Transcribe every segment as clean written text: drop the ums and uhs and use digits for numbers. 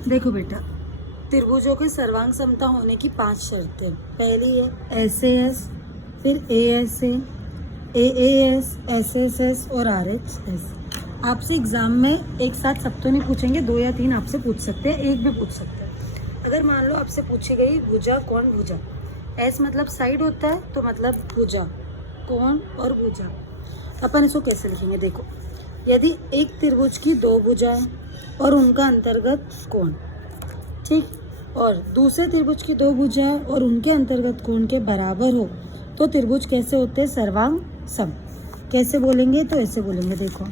देखो बेटा, त्रिभुजों के सर्वांग समता होने की 5 शर्तें। पहली है एस, फिर एस, एएस, एसएसएस और आरएचएस। आपसे एग्जाम में एक साथ सब तो नहीं पूछेंगे, 2 या 3 आपसे पूछ सकते हैं, एक भी पूछ सकते हैं। अगर मान लो आपसे पूछी गई भुजा कौन भुजा, एस मतलब साइड होता है, तो मतलब भुजा कौन और भुजा। अपन इसको कैसे लिखेंगे, देखो, यदि एक त्रिभुज की 2 भुजाएं और उनका अंतर्गत कोण, ठीक, और दूसरे त्रिभुज की 2 भुजाएं और उनके अंतर्गत कोण के बराबर हो तो त्रिभुज कैसे होते हैं, सर्वांग सम। कैसे बोलेंगे, तो ऐसे बोलेंगे, देखो,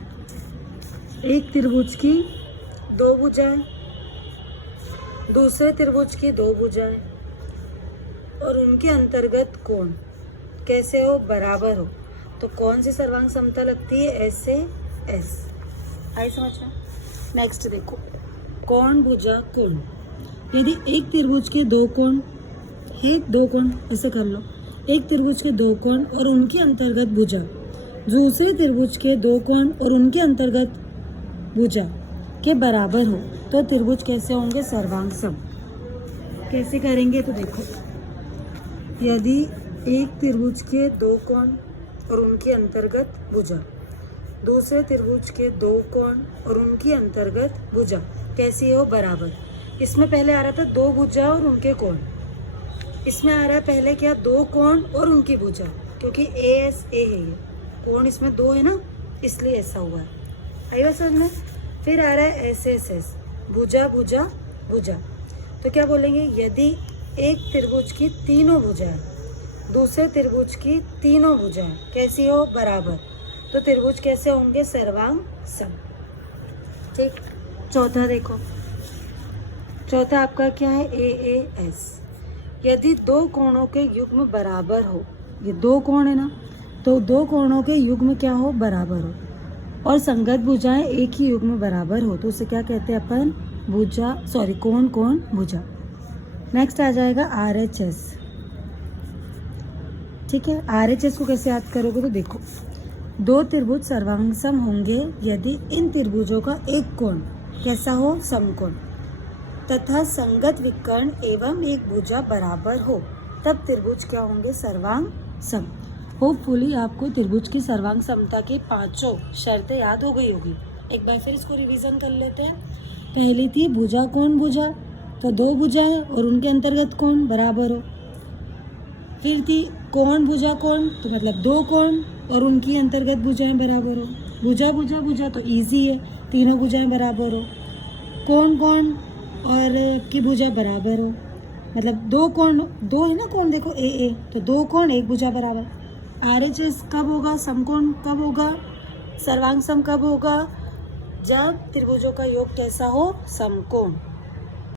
एक त्रिभुज की 2 भुजाएं, दूसरे त्रिभुज की 2 भुजाएं और उनके अंतर्गत कोण कैसे हो, बराबर हो, तो कौन सी सर्वांग समता लगती है, एस से एस। आई समझ में। नेक्स्ट देखो, कोण भुजा कोण। यदि एक त्रिभुज के 2 कोण है, 2 कोण ऐसे कर लो, एक त्रिभुज के 2 कोण और उनके अंतर्गत भुजा दूसरे त्रिभुज के 2 कोण और उनके अंतर्गत भुजा के बराबर हो तो त्रिभुज कैसे होंगे, सर्वांग सम। कैसे करेंगे, तो देखो, यदि एक त्रिभुज के 2 कोण और उनके अंतर्गत भुजा दूसरे त्रिभुज के 2 कोण और उनकी अंतर्गत भुजा कैसी हो, बराबर। इसमें पहले आ रहा था 2 भुजा और उनके कोण, इसमें आ रहा है पहले क्या, 2 कोण और उनकी भुजा, क्योंकि ए एस ए है, ये कोण इसमें 2 है ना, इसलिए ऐसा हुआ है। आई बात समझ में। फिर आ रहा है एस एस एस, भुजा भुजा भुजा, तो क्या बोलेंगे, यदि एक त्रिभुज की 3 भुजाएं दूसरे त्रिभुज की 3 भुजाएं कैसी हो, बराबर, तो त्रिभुज कैसे होंगे, सर्वांग सम। ठीक। चौथा देखो, चौथा आपका क्या है, ए ए एस। यदि 2 कोणों के युग्म बराबर हो, ये 2 कोण है ना, तो 2 कोणों के युग्म क्या हो, बराबर हो, और संगत भुजाएं एक ही युग्म बराबर हो तो उसे क्या कहते हैं अपन, भुजा, सॉरी, कोण कोण भुजा। नेक्स्ट आ जाएगा आरएचएस। ठीक है, आरएचएस को कैसे याद करोगे, तो देखो, 2 त्रिभुज सर्वांग सम होंगे यदि इन त्रिभुजों का एक कोण कैसा हो, समकोण, तथा संगत विकर्ण एवं एक भुजा बराबर हो, तब त्रिभुज क्या होंगे, सर्वांग सम। होपफुली आपको त्रिभुज की सर्वांग समता की 5 शर्तें याद हो गई होगी। एक बार फिर इसको रिवीजन कर लेते हैं। पहली थी भुजा कोण भुजा, तो 2 भुजाएं और उनके अंतर्गत कोण बराबर हो। फिर थी कोण भुजा कोण, तो मतलब 2 कोण और उनकी अंतर्गत भुजाएं बराबर हो। भुजा भुजा भुजा तो ईजी है, 3 भुजाएं बराबर हो। कोण कोण और की भुजा बराबर हो, मतलब 2 कोण, 2 है ना कोण, देखो ए ए, तो 2 कोण 1 भुजा बराबर। आरएचएस कब होगा, समकोण कब होगा, सर्वांग सम कब होगा, जब त्रिभुजों का योग कैसा हो, समकोण।